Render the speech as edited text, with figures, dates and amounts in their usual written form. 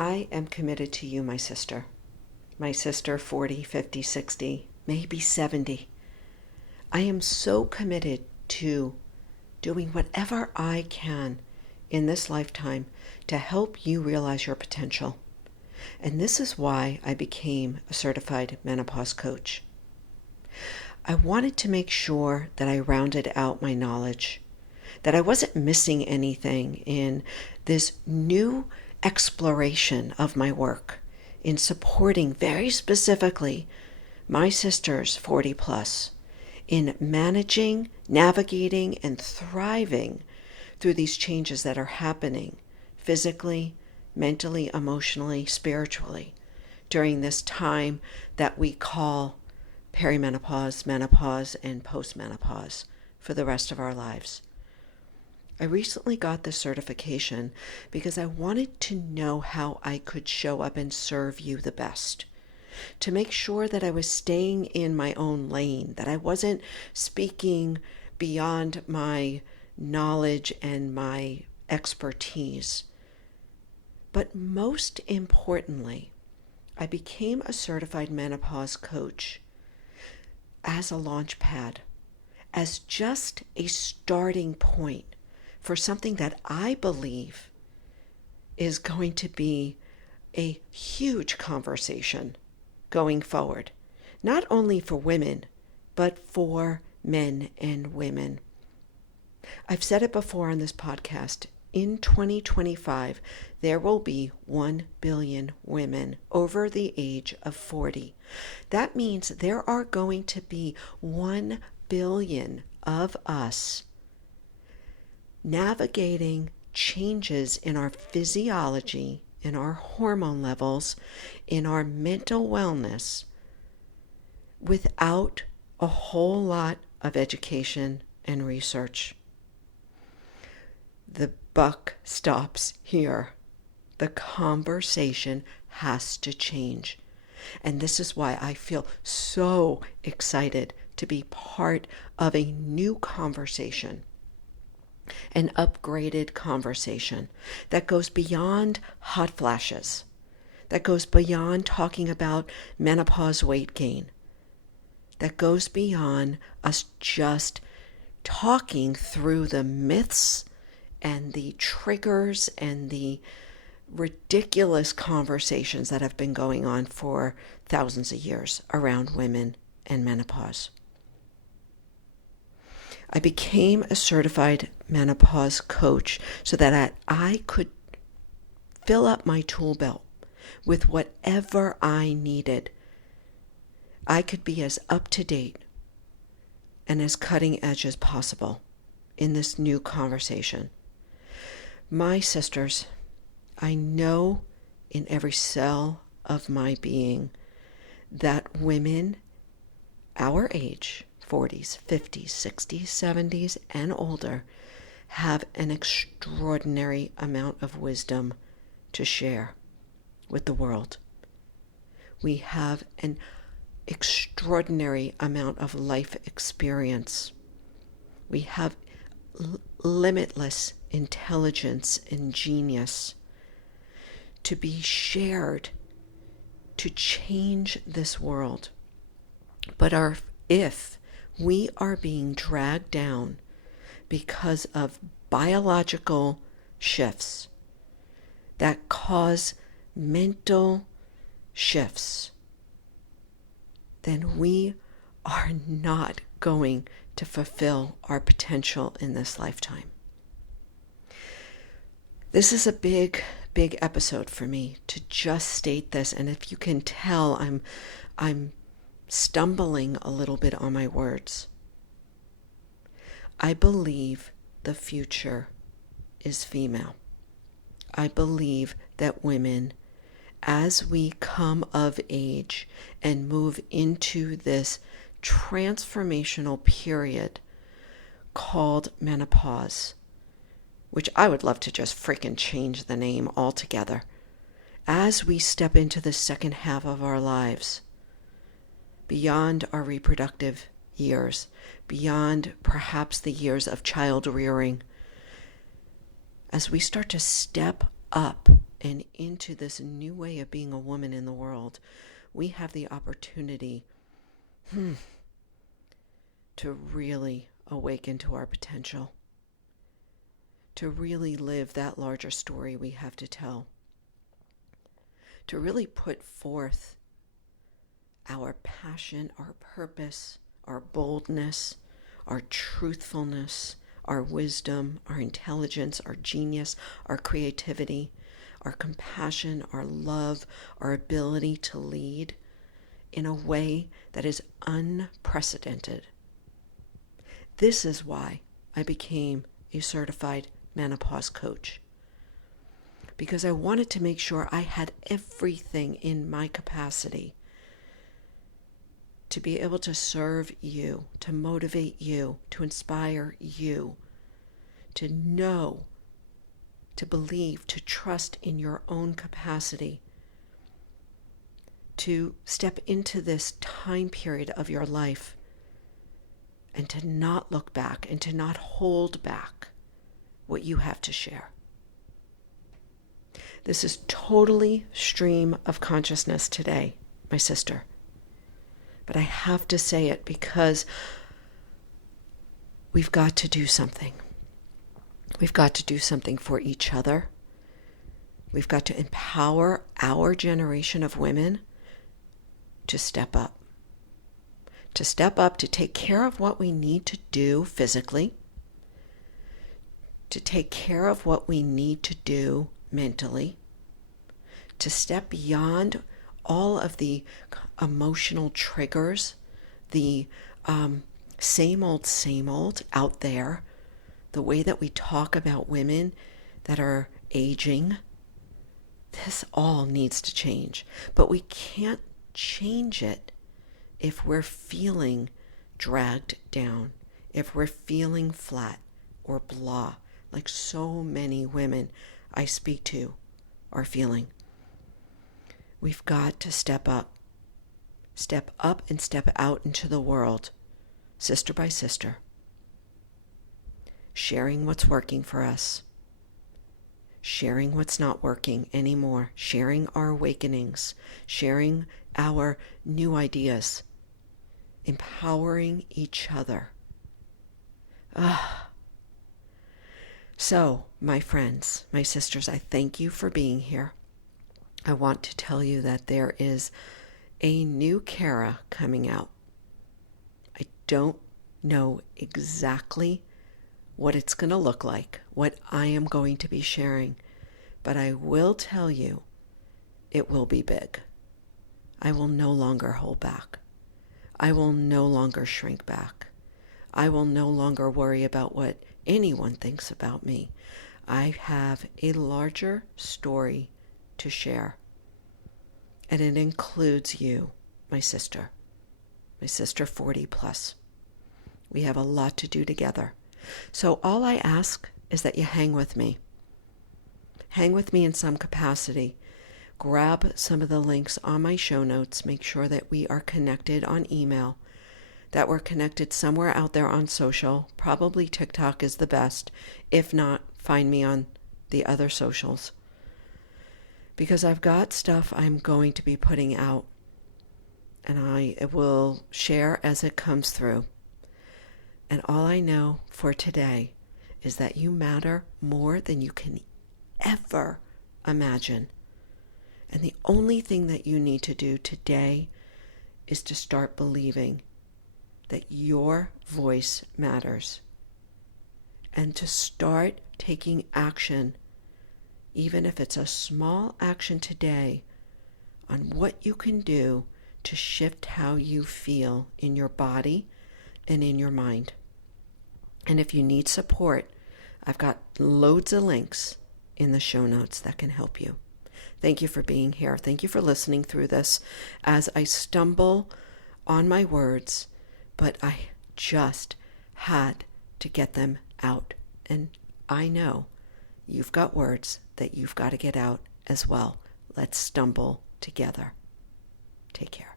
I am committed to you, my sister. My sister, 40, 50, 60, maybe 70. I am so committed to doing whatever I can in this lifetime to help you realize your potential. And this is why I became a certified menopause coach. I wanted to make sure that I rounded out my knowledge, that I wasn't missing anything in this new exploration of my work in supporting very specifically my sisters 40 plus in managing, navigating, and thriving through these changes that are happening physically, mentally, emotionally, spiritually during this time that we call perimenopause, menopause, and postmenopause for the rest of our lives. I recently got this certification because I wanted to know how I could show up and serve you the best, to make sure that I was staying in my own lane, that I wasn't speaking beyond my knowledge and my expertise. But most importantly, I became a certified menopause coach as a launch pad, as just a starting point for something that I believe is going to be a huge conversation going forward, not only for women, but for men and women. I've said it before on this podcast. In 2025, there will be 1 billion women over the age of 40. That means there are going to be 1 billion of us navigating changes in our physiology, in our hormone levels, in our mental wellness, without a whole lot of education and research. The buck stops here. The conversation has to change. And this is why I feel so excited to be part of a new conversation, an upgraded conversation that goes beyond hot flashes, that goes beyond talking about menopause weight gain, that goes beyond us just talking through the myths and the triggers and the ridiculous conversations that have been going on for thousands of years around women and menopause. I became a certified menopause coach so that I could fill up my tool belt with whatever I needed. I could be as up to date and as cutting edge as possible in this new conversation. My sisters, I know in every cell of my being that women our age, 40s, 50s, 60s, 70s, and older, have an extraordinary amount of wisdom to share with the world. We have an extraordinary amount of life experience. We have limitless intelligence and genius to be shared to change this world. But if we are being dragged down because of biological shifts that cause mental shifts, then we are not going to fulfill our potential in this lifetime. This is a big episode for me to just state this, and if you can tell, I'm stumbling a little bit on my words. I believe the future is female. I believe that women, as we come of age and move into this transformational period called menopause, which I would love to just freaking change the name altogether, as we step into the second half of our lives, beyond our reproductive years, beyond perhaps the years of child rearing, as we start to step up and into this new way of being a woman in the world, we have the opportunity to really awaken to our potential, to really live that larger story we have to tell, to really put forth our passion, our purpose, our boldness, our truthfulness, our wisdom, our intelligence, our genius, our creativity, our compassion, our love, our ability to lead in a way that is unprecedented. This is why I became a certified menopause coach, because I wanted to make sure I had everything in my capacity to be able to serve you, to motivate you, to inspire you, to know, to believe, to trust in your own capacity, to step into this time period of your life and to not look back and to not hold back what you have to share. This is totally stream of consciousness today, my sister. But I have to say it because we've got to do something. We've got to do something for each other. We've got to empower our generation of women to step up. To step up, to take care of what we need to do physically, to take care of what we need to do mentally, to step beyond all of the emotional triggers, the same old out there, the way that we talk about women that are aging. This all needs to change, but we can't change it if we're feeling dragged down, if we're feeling flat or blah, like so many women I speak to are feeling. We've got to step up and step out into the world, sister by sister, sharing what's working for us, sharing what's not working anymore, sharing our awakenings, sharing our new ideas, empowering each other. So, my friends, my sisters, I thank you for being here. I want to tell you that there is a new Kara coming out. I don't know exactly what it's going to look like, what I am going to be sharing, but I will tell you it will be big. I will no longer hold back. I will no longer shrink back. I will no longer worry about what anyone thinks about me. I have a larger story to share. And it includes you, my sister 40 plus. We have a lot to do together. So all I ask is that you hang with me. Hang with me in some capacity. Grab some of the links on my show notes. Make sure that we are connected on email, that we're connected somewhere out there on social. Probably TikTok is the best. If not, find me on the other socials. Because I've got stuff I'm going to be putting out, and I will share as it comes through. And all I know for today is that you matter more than you can ever imagine. And the only thing that you need to do today is to start believing that your voice matters. And to start taking action, even if it's a small action today, on what you can do to shift how you feel in your body and in your mind. And if you need support, I've got loads of links in the show notes that can help you. Thank you for being here. Thank you for listening through this as I stumble on my words, but I just had to get them out. And I know you've got words that you've got to get out as well. Let's stumble together. Take care.